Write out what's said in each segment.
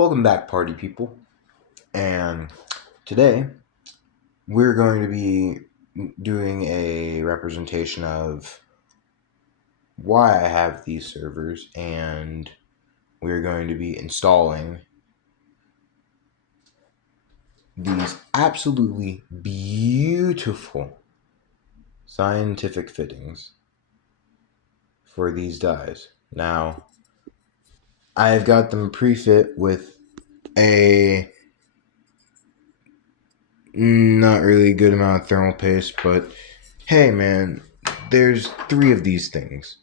Welcome back, party people. And today we're going to be doing a representation of why I have these servers, and we're going to be installing these absolutely beautiful scientific fittings for these dies. Now, I've got them pre-fit with a not really good amount of thermal paste, but hey man, there's 3 of these things.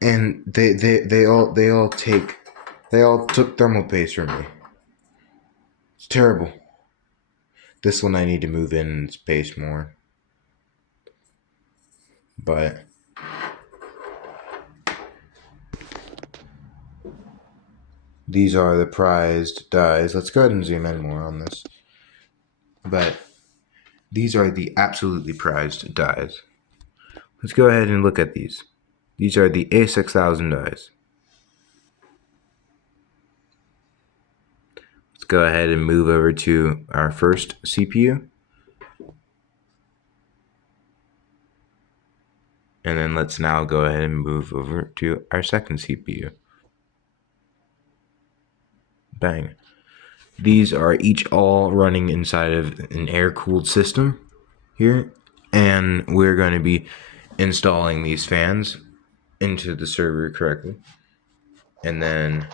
And they all took thermal paste from me. It's terrible. This one I need to move in space more. But these are the prized dies. Let's go ahead and zoom in more on this. But these are the absolutely prized dies. Let's go ahead and look at these. These are the a6000 dies. Let's go ahead and move over to our first CPU. And then let's now go ahead and move over to our second CPU. Bang. These are each all running inside of an air-cooled system here. And we're going to be installing these fans into the server correctly. And then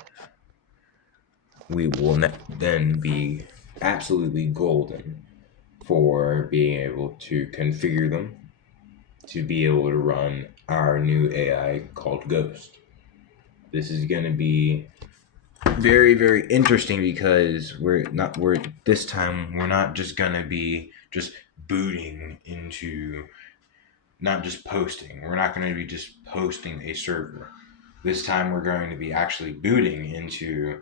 we will then be absolutely golden for being able to configure them to be able to run our new AI called Ghost. This is going to be very, very interesting because we're this time we're not just going to be just booting into, not just posting. We're not going to be just posting a server. This time we're going to be actually booting into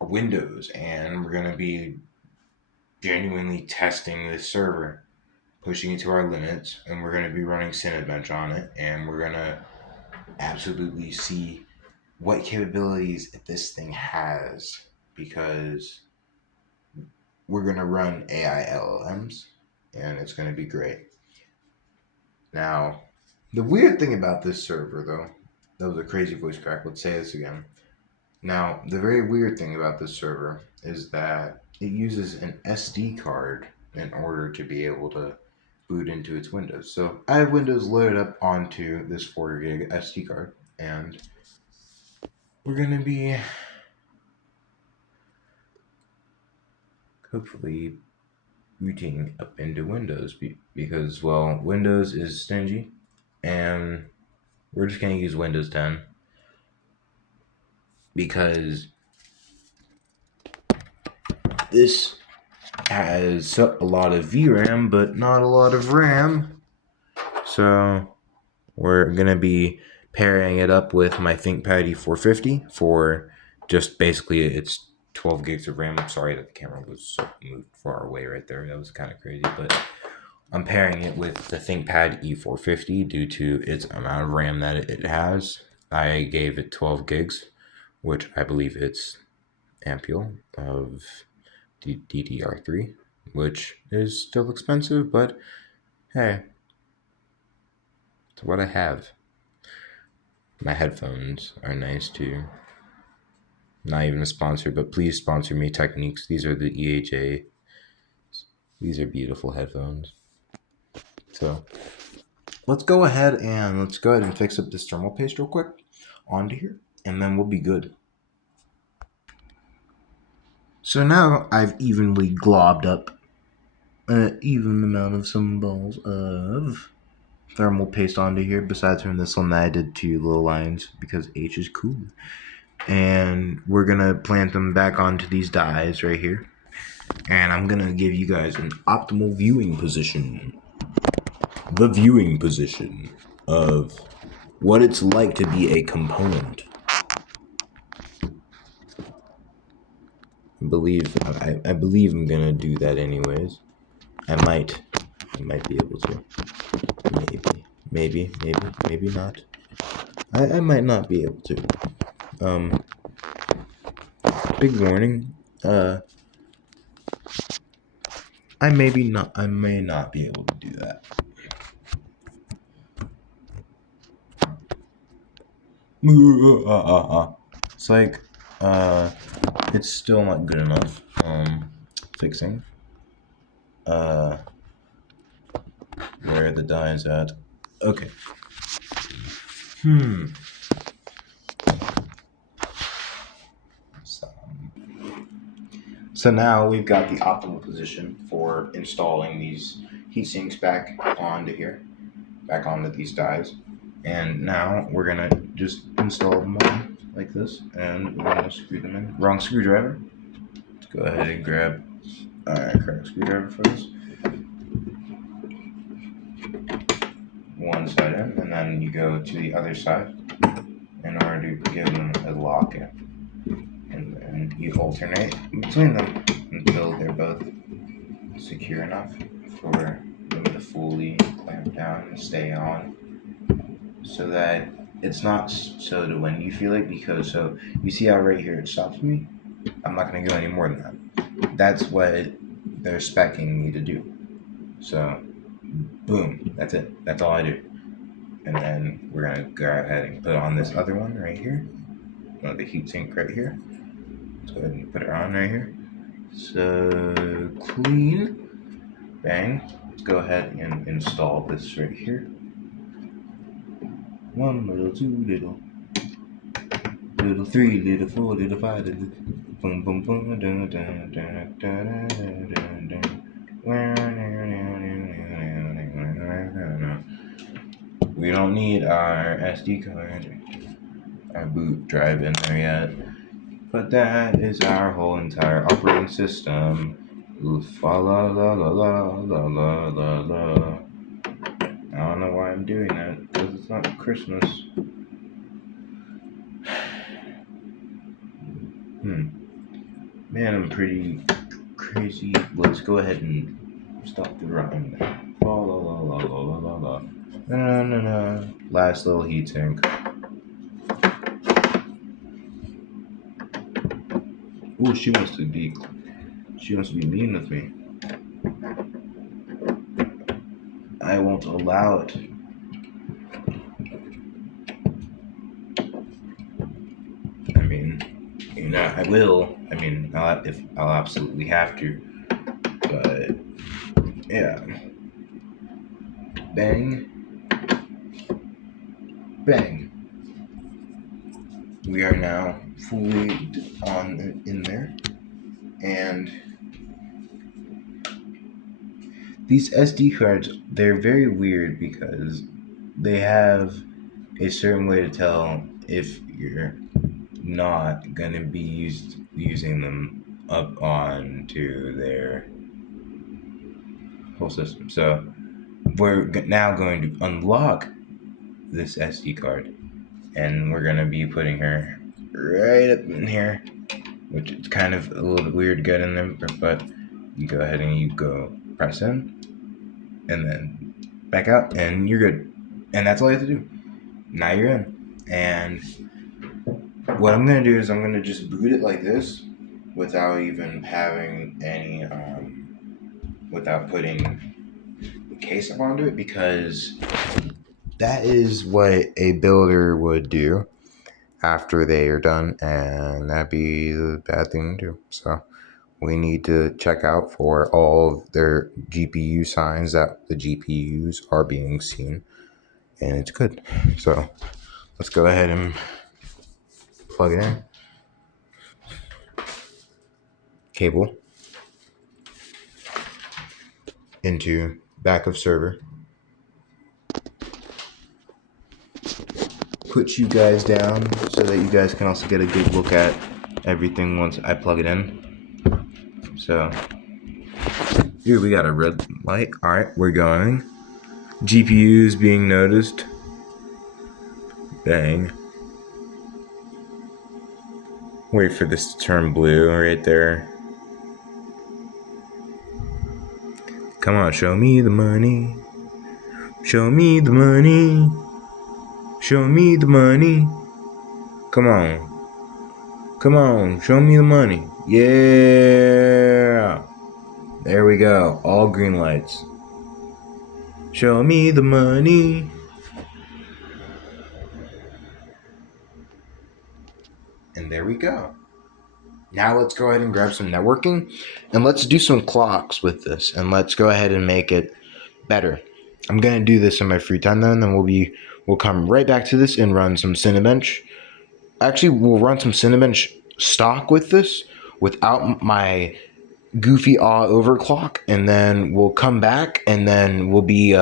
Windows, and we're going to be genuinely testing this server, pushing it to our limits, and we're going to be running Cinebench on it, and we're going to absolutely see what capabilities this thing has, because we're going to run AI LLMs, and it's going to be great. Now, the weird thing about this server, though, that was a crazy voice crack, let's say this again. Now, the very weird thing about this server is that it uses an SD card in order to be able to boot into its Windows. So I have Windows loaded up onto this 4 gig SD card, and we're going to be hopefully booting up into Windows because, well, Windows is stingy, and we're just going to use Windows 10 because this has a lot of VRAM but not a lot of RAM. So we're going to be pairing it up with my ThinkPad E450 for just basically it's 12 gigs of RAM. I'm sorry that the camera was so moved far away right there. That was kind of crazy, but I'm pairing it with the ThinkPad E450 due to its amount of RAM that it has. I gave it 12 gigs, which I believe it's Ampule of DDR3, which is still expensive, but hey, it's what I have. My headphones are nice too. Not even a sponsor, but please sponsor me, Techniques. These are the EHA. These are beautiful headphones. So let's go ahead and fix up this thermal paste real quick onto here, and then we'll be good. So now I've evenly globbed up an even amount of some balls of thermal paste onto here, besides from this one that I did 2 little lines because H is cool. And we're gonna plant them back onto these dies right here, and I'm gonna give you guys an optimal viewing position, the viewing position of what it's like to be a component. I believe I'm gonna do that anyways. I might be able to. Maybe not. I might not be able to. big warning. I may not be able to do that. It's like, it's still not good enough. Fixing. Where the die is at. Okay. So now we've got the optimal position for installing these heat sinks back onto here, back onto these dies. And now we're gonna just install them on like this, and we're gonna screw them in. Wrong screwdriver. Let's go ahead and grab our correct screwdriver for this. One side in, and then you go to the other side in order to give them a lock in. And then you alternate between them until they're both secure enough for them to fully clamp down and stay on, so that it's not so to when you feel it, because so you see how right here it stops me. I'm not going to go any more than that. That's what they're specing me to do. So boom, that's it. That's all I do. And then we're going to go ahead and put on this other one right here, the heatsink right here. Let's go ahead and put it on right here. So clean. Bang. Let's go ahead and install this right here. One little, two little, little three, little four, little five, little boom, boom, boom, dun, dun, dun, dun, dun, dun, dun. We don't need our SD card, our boot drive in there yet, but that is our whole entire operating system. La la la la la la la la la. I don't know why I'm doing that, because it's not Christmas. Man, I'm pretty crazy. Let's go ahead and stop the rhyme. La la la la la la la la. Na na na. Last little heat sink. Ooh, she wants to be mean with me. I won't allow it. I mean, I will. I mean, I'll absolutely have to. But yeah. Bang. Bang. We are now fully on in there. And these SD cards, they're very weird because they have a certain way to tell if you're not going to be using them up onto their whole system. So we're now going to unlock this SD card, and we're going to be putting her right up in here, which is kind of a little bit weird to get in there, but you go ahead and you go press in, and then back out, and you're good. And that's all you have to do. Now you're in. And what I'm going to do is I'm going to just boot it like this without even having any, without putting the case up onto it, because that is what a builder would do after they are done, and that'd be the bad thing to do. So we need to check out for all of their GPU signs that the GPUs are being seen, and it's good. So let's go ahead and plug it in. Cable into back of server. Put you guys down so that you guys can also get a good look at everything once I plug it in. So here we got a red light. All right, we're going. GPUs being noticed. Bang. Wait for this to turn blue right there. Come on, show me the money. Show me the money. Show me the money. Come on. Come on, show me the money. Yeah. There we go. All green lights. Show me the money. And there we go. Now let's go ahead and grab some networking and let's do some clocks with this and let's go ahead and make it better. I'm gonna do this in my free time though, and then we'll come right back to this and run some Cinebench. Actually, we'll run some Cinebench stock with this without my goofy overclock, and then we'll come back and then we'll be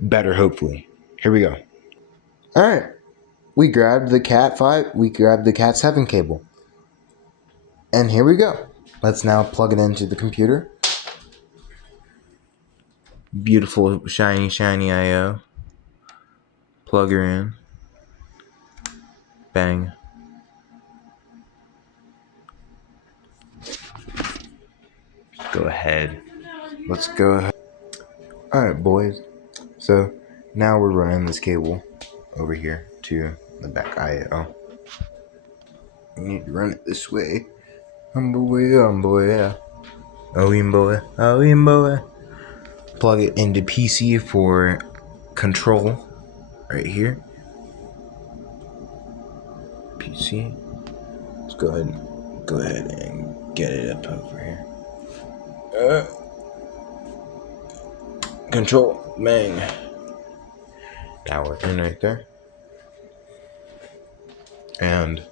better hopefully. Here we go. All right, we grabbed the Cat 5, we grabbed the Cat 7 cable, and here we go. Let's now plug it into the computer. Beautiful shiny IO. Plug her in. Bang. Go ahead. Let's go ahead. Alright, boys. So now we're running this cable over here to the back IO. We need to run it this way. Boy, yeah. Boy. Plug it into PC for control right here. PC. Let's go ahead and get it up over here. Control, bang. Now we're in right there. And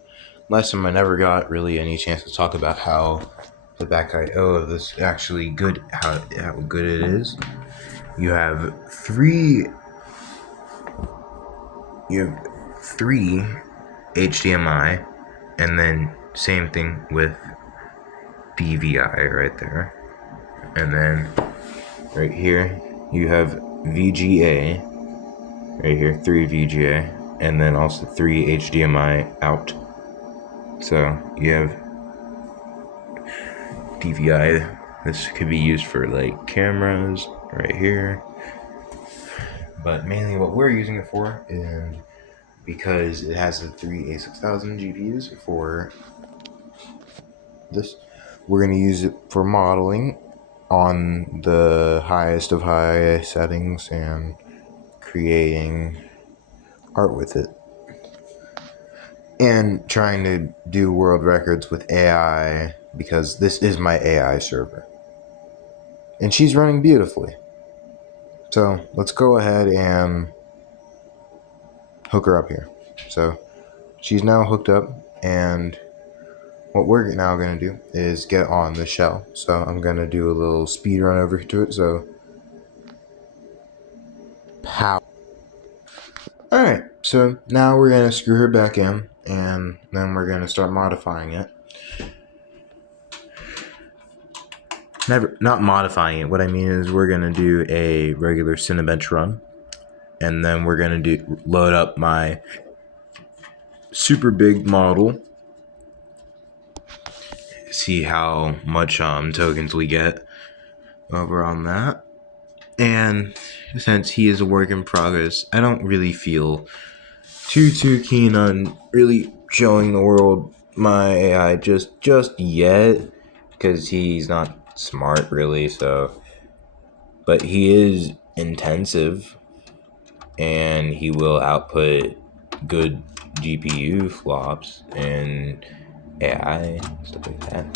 last time I never got really any chance to talk about how the back IO of this actually good, how good it is. You have three HDMI, and then same thing with DVI right there, and then right here you have VGA right here, 3 VGA, and then also 3 HDMI out. So you have DVI. This could be used for like cameras right here, but mainly what we're using it for is because it has the 3 a6000 GPUs for this. We're going to use it for modeling on the highest of high settings and creating art with it. And trying to do world records with AI because this is my AI server. And she's running beautifully. So let's go ahead and hook her up here. So she's now hooked up, and what we're now going to do is get on the shell. So I'm going to do a little speed run over to it. So pow. Alright, so now we're going to screw her back in, and then we're going to start modifying it. Not modifying it. What I mean is we're going to do a regular Cinebench run, and then we're going to load up my super big model, see how much tokens we get over on that. And since he is a work in progress, I don't really feel too keen on really showing the world my AI just yet, because he's not smart really. So, but he is intensive, and he will output good GPU flops and AI stuff like that.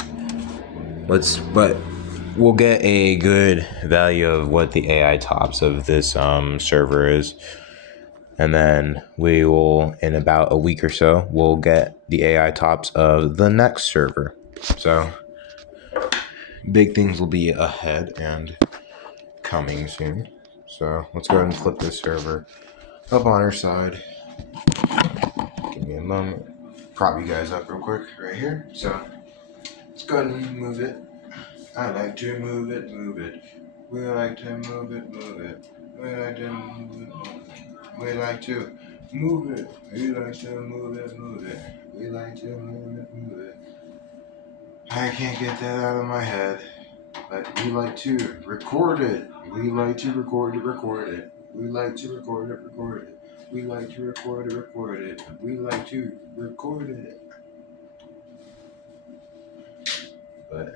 But we'll get a good value of what the AI tops of this server is, and then we will, in about a week or so, we'll get the AI tops of the next server. So big things will be ahead and coming soon. So let's go ahead and flip this server up on our side. Give me a moment. Prop you guys up real quick right here. So let's go ahead and move it. I like to move it. We like to move it. We like to move it. We like to move it. We like to move it. We like to move it. I can't get that out of my head. But we like to record it. We like to record it. We like to record it. We like to record it. We like to record it. but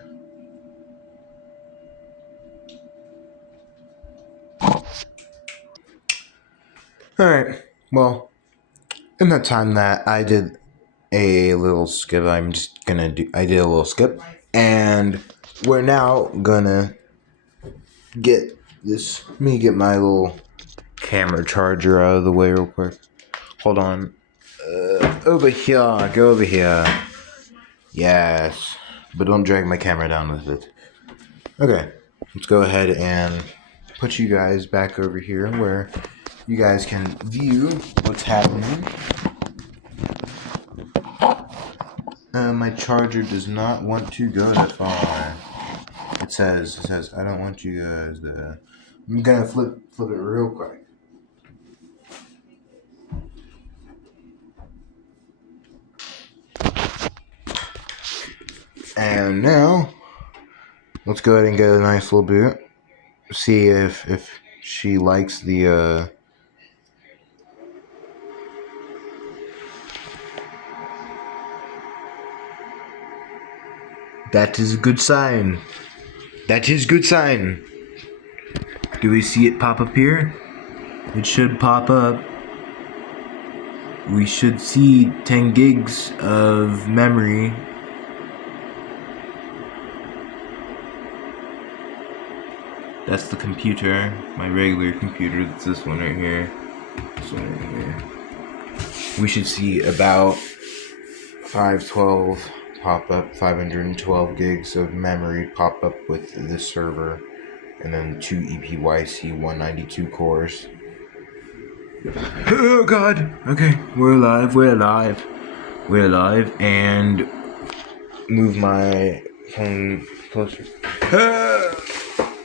alright. Well, in the time that I did a little skip, I did a little skip, and we're now gonna get this. Let me get my little camera charger out of the way real quick. Hold on. Over here. Go over here. Yes. But don't drag my camera down with it. Okay. Let's go ahead and put you guys back over here where you guys can view what's happening. My charger does not want to go that far. It says, I don't want you guys to. I'm gonna flip it real quick. And now, let's go ahead and get a nice little boot. See if she likes the That is a good sign. That is good sign. Do we see it pop up here? It should pop up. We should see 10 gigs of memory. That's the computer, my regular computer. That's this one right here. This one right here. We should see about 512 pop up, 512 gigs of memory pop up with this server, and then 2 EPYC 192 cores. Oh god! Okay, we're alive, and move my phone closer.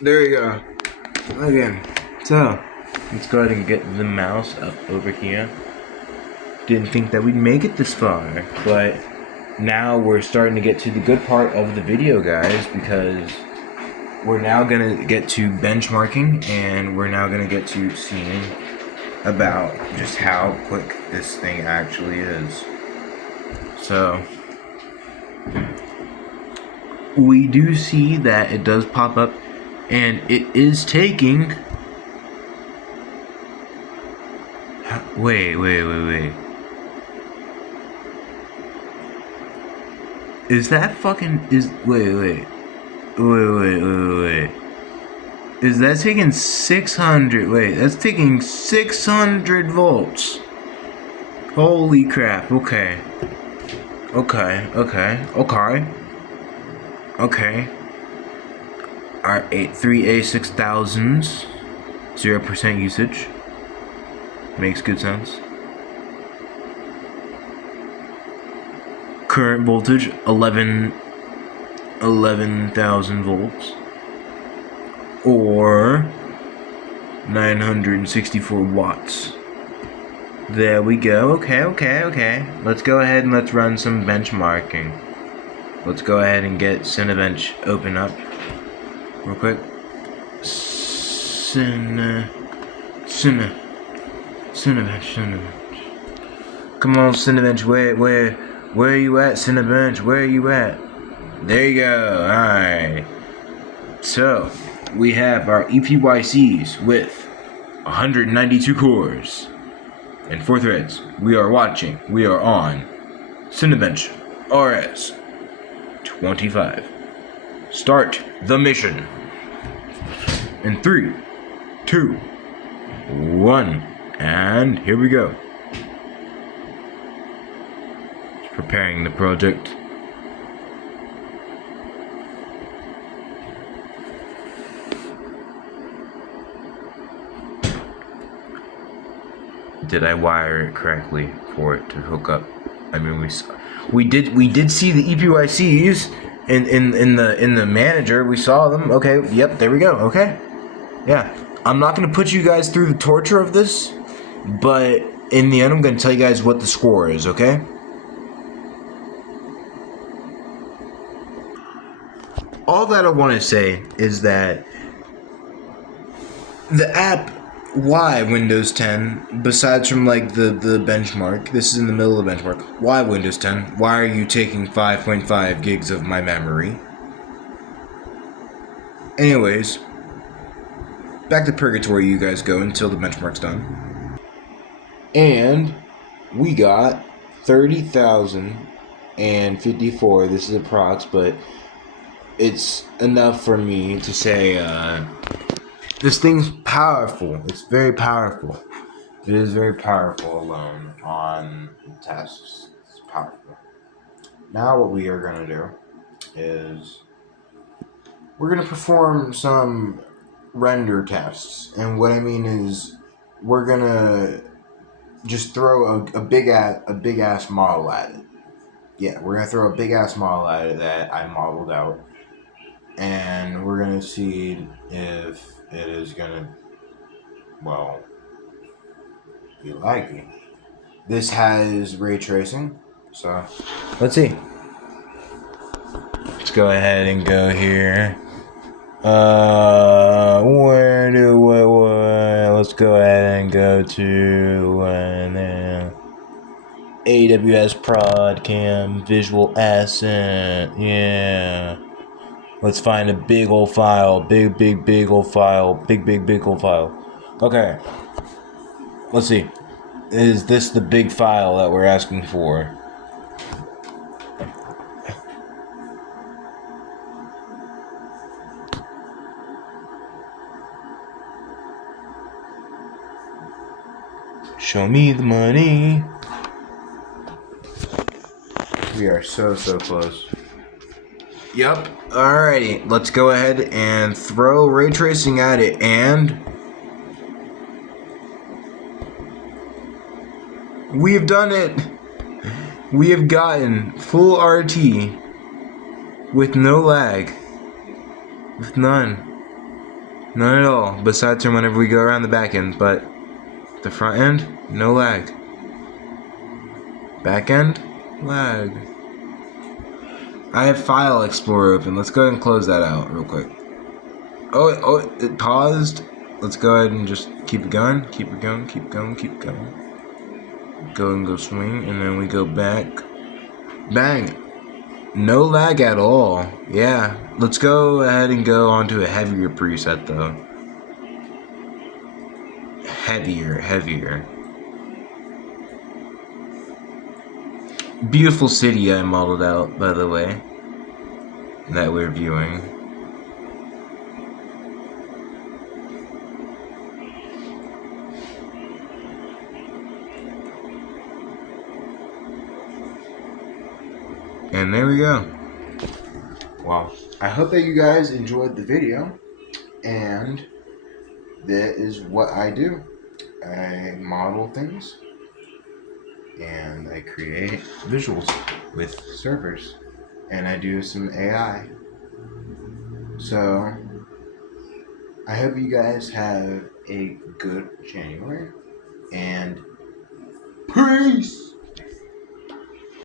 There you go. Okay, so let's go ahead and get the mouse up over here. Didn't think that we'd make it this far, but now we're starting to get to the good part of the video, guys, because we're now gonna get to benchmarking, and we're now gonna get to seeing about just how quick this thing actually is. So we do see that it does pop up, and it is taking. Wait. Is that fucking wait. Is that taking 600? Wait, that's taking 600 volts. Holy crap. Okay. Our 3 a6000s, 0% usage. Makes good sense. Current voltage 11,000 volts, or 964 watts. There we go. Okay. Let's go ahead and let's run some benchmarking. Let's go ahead and get Cinebench open up real quick. Cinebench. Come on, Cinebench. Where are you at, Cinebench? Where are you at? There you go. Alright. So, we have our EPYCs with 192 cores and 4 threads. We are on Cinebench RS 25. Start the mission. In 3, 2, 1, and here we go. Preparing the project. Did I wire it correctly for it to hook up? I mean, we did see the EPYCs in the manager. We saw them. Okay, yep, there we go. Okay, yeah. I'm not gonna put you guys through the torture of this, but in the end, I'm gonna tell you guys what the score is. Okay. All that I want to say is that the app, why Windows 10, besides from like the benchmark, this is in the middle of the benchmark, why Windows 10? Why are you taking 5.5 gigs of my memory? Anyways, back to purgatory you guys go until the benchmark's done. And we got 30,054. This is approx, but it's enough for me to say this thing's powerful. It's very powerful. It is very powerful alone on tests. It's powerful. Now what we are going to do is we're going to perform some render tests. And what I mean is we're going to just throw a big ass model at it. Yeah, we're going to throw a big ass model at it that I modeled out. And we're going to see if it is going to, well, be laggy. This has ray tracing, so let's see. Let's go ahead and go here. Let's go ahead and go to AWS Prod Cam Visual Asset. Yeah. Let's find a big old file. Big old file. Big old file. Okay. Let's see. Is this the big file that we're asking for? Show me the money. We are so close. Yep. Alrighty. Let's go ahead and throw ray tracing at it, and we have done it. We have gotten full RT with no lag. With none. None at all. Besides from whenever we go around the back end, but the front end, no lag. Back end, lag. I have File Explorer open. Let's go ahead and close that out real quick. Oh, it paused. Let's go ahead and just keep it going. Keep it going. Go and go swing, and then we go back. Bang. No lag at all. Yeah. Let's go ahead and go onto a heavier preset though. Heavier. Beautiful city I modeled out, by the way, that we're viewing. And there we go. Well, I hope that you guys enjoyed the video, and that is what I do. I model things, and I create visuals with servers, and I do some AI. So, I hope you guys have a good January, and peace!